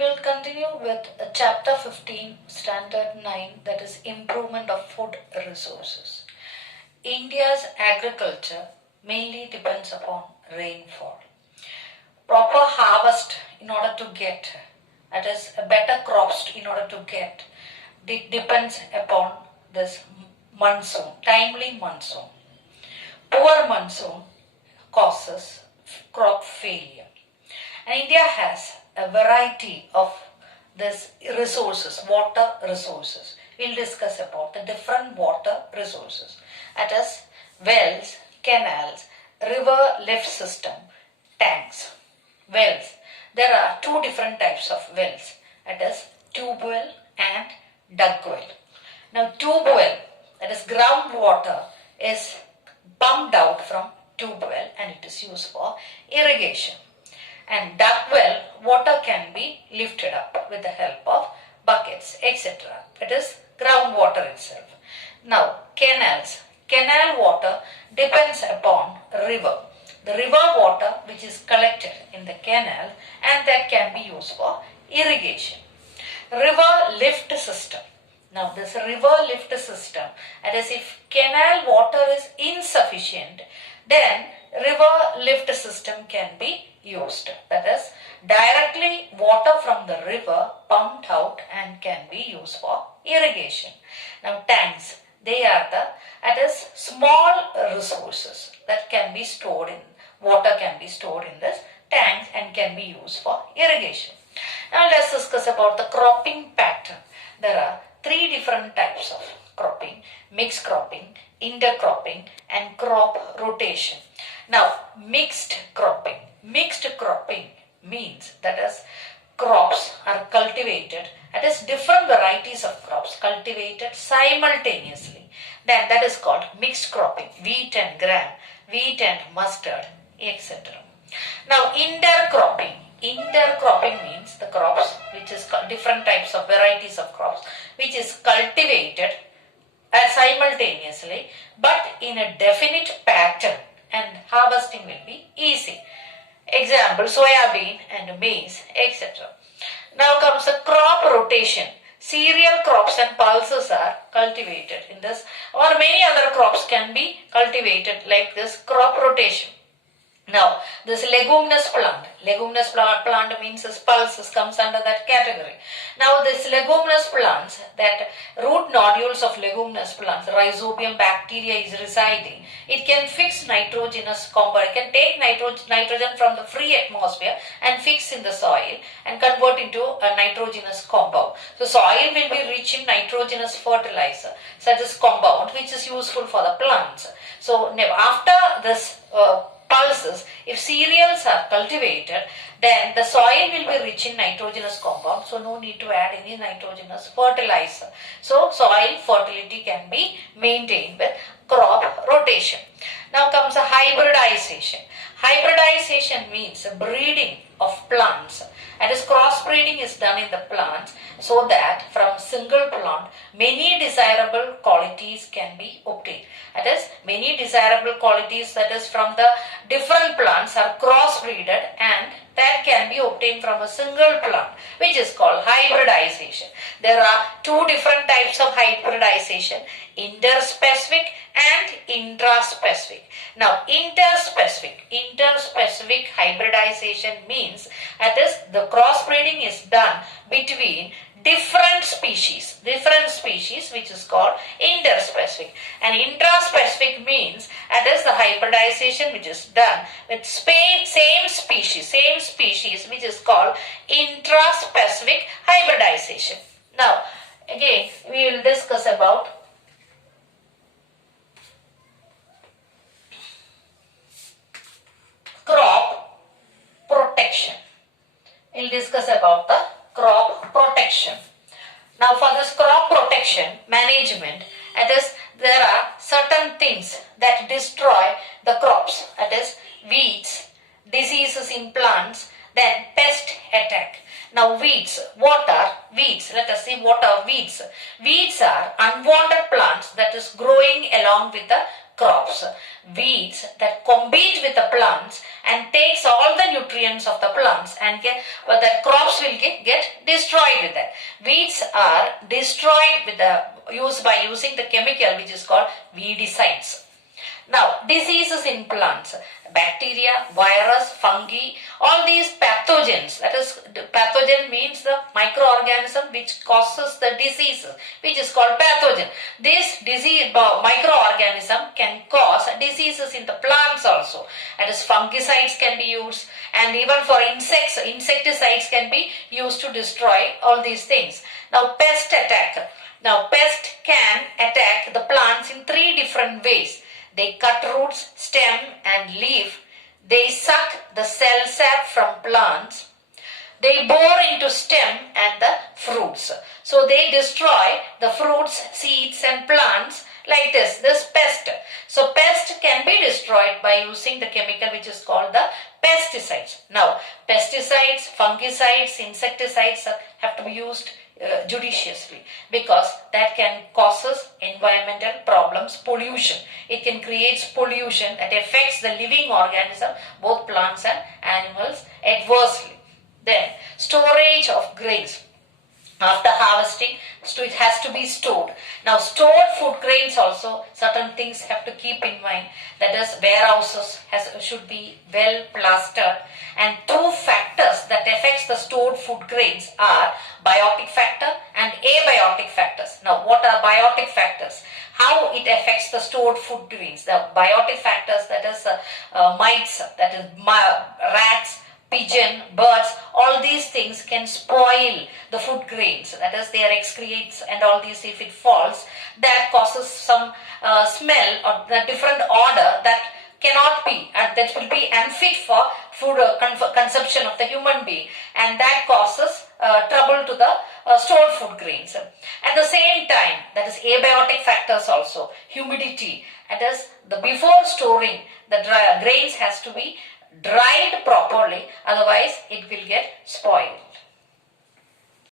will continue with chapter 15, standard 9, that is improvement of food resources. India's agriculture mainly depends upon rainfall. Proper harvest in order to get, that is better crops in order to get, it depends upon this monsoon, timely monsoon. Poor monsoon causes crop failure. And India has a variety of this resources, water resources. We'll discuss about the different water resources. That is wells, canals, river lift system, tanks. Wells. There are two different types of wells. That is tube well and duck well. Now tube well, that is groundwater, is pumped out from tube well and it is used for irrigation. And duck well, water can be lifted up with the help of buckets, etc. It is groundwater itself. Now canals. Canal water depends upon river. The river water which is collected in the canal and that can be used for irrigation. River lift system. Now this river lift system, that is if canal water is insufficient, then river lift system can be used. That is directly water from the river pumped out and can be used for irrigation. Now tanks, they are that is small resources that can be stored in, water can be stored in this tanks and can be used for irrigation. Now let's discuss about the cropping pattern. There are three different types of cropping: mixed cropping, intercropping and crop rotation. Now mixed cropping. Mixed cropping means that is crops are cultivated, that is different varieties of crops cultivated simultaneously. Then that is called mixed cropping. Wheat and gram, wheat and mustard, etc. Now intercropping. Intercropping means the crops which is different types of varieties of crops which is cultivated simultaneously but in a definite pattern and harvesting will be easy. Example, soya bean and maize, etc. Now comes the crop rotation. Cereal crops and pulses are cultivated in this, or many other crops can be cultivated like this crop rotation. Now, this leguminous plant means this pulses comes under that category. Now, this leguminous plants, that root nodules of leguminous plants, rhizobium bacteria is residing. It can fix nitrogenous compound. It can take nitrogen from the free atmosphere and fix in the soil and convert into a nitrogenous compound. So, soil will be rich in nitrogenous fertilizer, such as compound, which is useful for the plants. So, after this pulses, if cereals are cultivated, then the soil will be rich in nitrogenous compound, so no need to add any nitrogenous fertilizer. So soil fertility can be maintained with crop rotation. Now comes the hybridization. Hybridization means breeding of plants. That is, crossbreeding is done in the plants so that from single plant many desirable qualities can be obtained. That is, many desirable qualities that is from the different plants are crossbreeded and that can be obtained from a single plant, which is called hybridization. There are two different types of hybridization: interspecific and intraspecific. Now, interspecific hybridization means that is the crossbreeding is done between different species which is called interspecific, and intraspecific means that is the hybridization which is done with same species which is called intraspecific hybridization. Now again we will discuss about crop protection. We'll discuss about the crop protection. Now for this crop protection management, that is, there are certain things that destroy the crops, that is weeds, diseases in plants, then pest attack. Now weeds, what are weeds? Let us see what are weeds. Weeds are unwanted plants that is growing along with the crops, weeds that compete with the plants and takes all the nutrients of the plants and the crops will get destroyed with that. Weeds are destroyed with by using the chemical which is called weedicides. Now, diseases in plants, bacteria, virus, fungi, all these pathogens, that is, pathogen means the microorganism which causes the diseases, which is called pathogen. This disease, microorganism can cause diseases in the plants also. That is, fungicides can be used, and even for insects, insecticides can be used to destroy all these things. Now, pest attack. Now, pest can attack the plants in 3 different ways. They cut roots, stem and leaf. They suck the cell sap from plants. They bore into stem and the fruits. So they destroy the fruits, seeds and plants like this pest. So pest can be destroyed by using the chemical which is called the pesticides. Now, pesticides, fungicides, insecticides have to be used judiciously, because that can causes environmental problems, pollution. It can create pollution that affects the living organism, both plants and animals, adversely. Then, storage of grains. After harvesting, it has to be stored. Now, stored food grains also, certain things have to keep in mind. That is, warehouses should be well plastered. And 2 factors that affects the stored food grains are biotic factor and abiotic factors. Now, what are biotic factors? How it affects the stored food grains? The biotic factors, that is mites, that is rats, pigeon, birds, all these things can spoil the food grains. That is, their excretes and all these, if it falls, that causes some smell or the different odor that cannot be, and that will be unfit for food consumption of the human being, and that causes trouble to the stored food grains. At the same time, that is abiotic factors also, humidity. That is, before storing, the grains has to be dried properly, otherwise it will get spoiled.